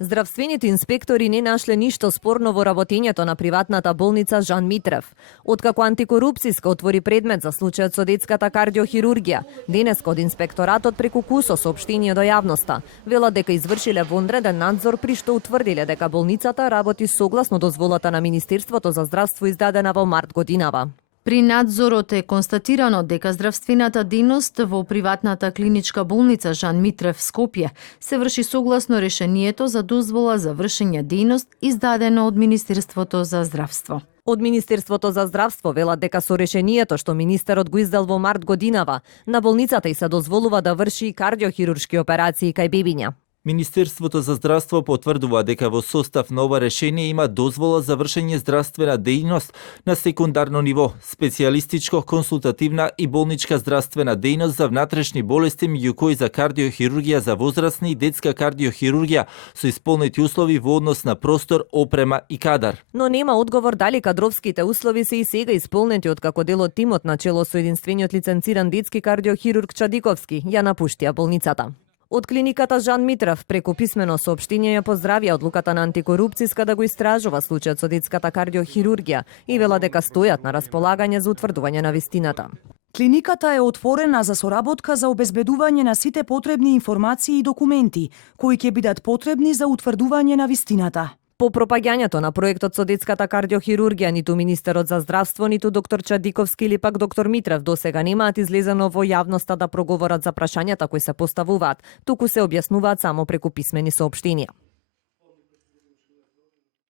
Здравствените инспектори не нашле ништо спорно во работењето на приватната болница Жан Митрев. Откако антикорупцијска отвори предмет за случајот со детската кардиохирургија, денеска од инспекторатот преку КУСО соопштение до јавноста велат дека извршиле вонреден надзор при што утврдиле дека болницата работи согласно дозволата на Министерството за здравство издадена во март годинава. При надзорот е констатирано дека здравствената дејност во приватната клиничка болница Жан Митрев Скопје се врши согласно решението за дозвола за вршење дејност издадено од Министерството за здравство. Од Министерството за здравство велат дека со решението што министерот го издал во март годинава, на болницата и се дозволува да врши и кардиохируршки операции кај бебиња. Министерството за здравство потврдува дека во состав на ова решение има дозвола за вршење здравствена дејност на секундарно ниво, специјалистичко, консултативна и болничка здравствена дејност за внатрешни болести, меѓу кои за кардиохирургија за возрастни и детска кардиохирургија со исполнети услови во однос на простор, опрема и кадар. Но нема одговор дали кадровските услови се и сега исполнети откако дел од тимот на чело со единствениот лиценциран детски кардиохирург Чадиковски ја напуштија болницата. Од клиниката Жан Митрев преку писмено соопштение ја поздравија одлуката на антикорупцијска да го истражува случајот со детската кардиохирургија и вела дека стојат на располагање за утврдување на вистината. Клиниката е отворена за соработка за обезбедување на сите потребни информации и документи, кои ќе бидат потребни за утврдување на вистината. По пропагањето на проектот со детската кардиохирургија, ниту министерот за здравство, ниту доктор Чадиковски или пак доктор Митрев досега немаат излезено во јавноста да проговорат за прашањата кои се поставуваат, туку се објаснуваат само преку писмени соопштенија.